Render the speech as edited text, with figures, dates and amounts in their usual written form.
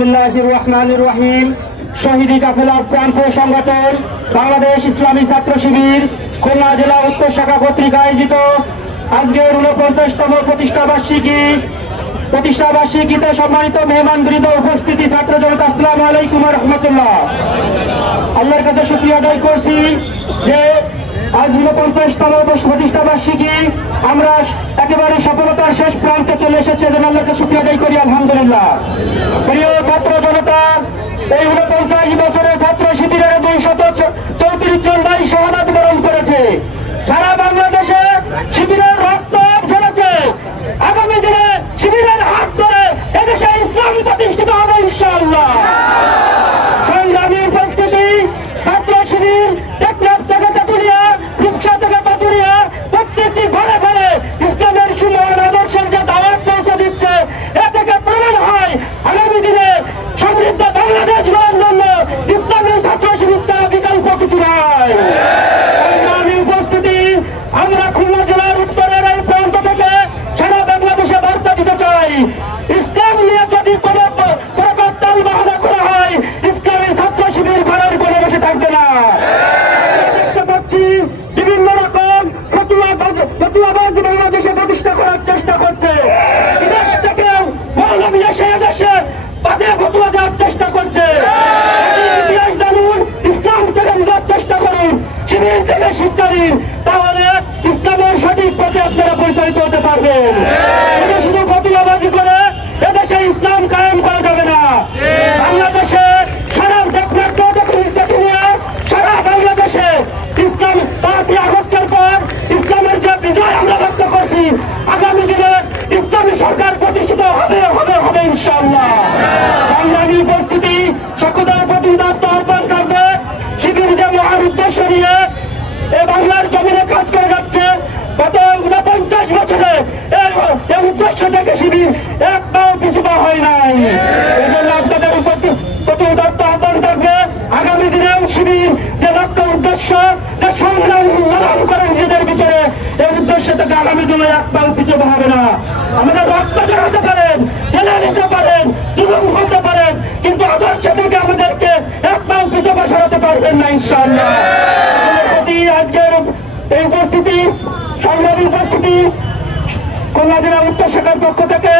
রহিম শহীদি কাফেলা প্রাণপ্রিয় সংগঠন বাংলাদেশ ইসলামী ছাত্র শিবির খুলনা জেলা উত্তর শাখা কর্তৃক আয়োজিত আজকের 49তম প্রতিষ্ঠাবার্ষিকীতে সম্মানিত মেহমানবৃন্দ উপস্থিতি ছাত্র জনতা আসসালামু আলাইকুম ওয়া রাহমাতুল্লাহ। আল্লাহর কাছে শুকরিয়া আদায় করছি যে আজ 49তম প্রতিষ্ঠাবার্ষিকী আমরা একেবারে সফলতার শেষ প্রান্তে চলে এসেছে, যেন আল্লাহকে শুকরিয়া আদায় করি আলহামদুলিল্লাহ। প্রিয় ছাত্র জনতা, এই 49 বছরের ছাত্র শিবিরের 234 জন ভাই শাহাদাত বরণ করেছে। সারা বাংলাদেশে শিবিরের রক্ত ঝরেছে। আগামী দিনে শিবিরের হাত ধরে এদেশে ইসলাম প্রতিষ্ঠিত হবে ইনশাআল্লাহ। সংগ্রামী উপস্থিতি, ছাত্র শিবির টেকনাফ থেকে তেতুলিয়া, রূপসা থেকে পাতুরিয়া প্রত্যেকটি ঘরে ঘরে ইসলামের সুমহান আদর্শের যে দাওয়াত পৌঁছে দিচ্ছে, এ থেকে প্রমাণ হয় আগামী দিনে সমৃদ্ধ বাংলাদেশ গড়ার জন্য ইসলামী ছাত্র শিবির ছাড়া বিকল্প কিছু নয়। সংগ্রামী উপস্থিতি, আমরা খুলনা জেলার উত্তরের এই প্রান্ত থেকে সারা বাংলাদেশে বার্তা দিতে চাই, ইসলাম নিয়ে যদি কোনো প্রকার বাহানা করা হয়, ইসলামী ছাত্র শিবির ঘরের কোনো বসে থাকবে না। দেখতে পাচ্ছি বিভিন্ন রকম ফতুয়াবাজ বাংলাদেশে প্রতিষ্ঠা করার চেষ্টা করছে। বিদেশ থেকেও মৌলবী এসে এদেশে বাজে ফতুয়া দেওয়ার চেষ্টা করছে। ইতিহাস জানুন, ইসলাম থেকে বোঝার চেষ্টা করুন, শিবির থেকে শিক্ষা দিন, তাহলে ইসলামের সঠিক পথে আপনারা পরিচালিত হতে পারবেন। শুধু ফতুয়াবাজি করে এদেশে ইসলাম কায়েম করা যাবে না। বাংলাদেশে সারা সারা বাংলাদেশে ইসলাম 5ই আগস্টের পর ইসলামের যে বিজয় আমরা লক্ষ্য করছি, আগামী দিনে ইসলামী সরকার প্রতিষ্ঠিত হবে হবে হবে ইনশাআল্লাহ। সংগ্রামী উপস্থিতি, সকলের প্রতি আহ্বান থাকবে, শিবির যে মহান উদ্দেশ্য নিয়ে এ বাংলার জমিনে কাজ করে যাচ্ছে, গত 49 বছরে এই উদ্দেশ্য থেকে শিবির এক পাও পিছু পা হয় নাই। এই জন্য আপনাদের প্রতি উদাত্ত আহ্বান থাকবে, আগামী দিনেও শিবির যে লক্ষ্য উদ্দেশ্য যে সংগ্রাম লালন করে নিজেদের ভিতরে, এই উদ্দেশ্য থেকে আগামী দিনে এক পাও পিছু পা হবে না। আমাদের রক্ত জড়াতে পারেন, জেলে নিতে পারেন, জুলুম করতে পারেন, কিন্তু আদর্শ থেকে আমাদেরকে এক পাও পিছু পা সরাতে পারবেন না ইনশাআল্লাহ। আজকের এই উপস্থিতি, সংগ্রামী উপস্থিতি খুলনা জেলা উত্তর শাখার পক্ষ থেকে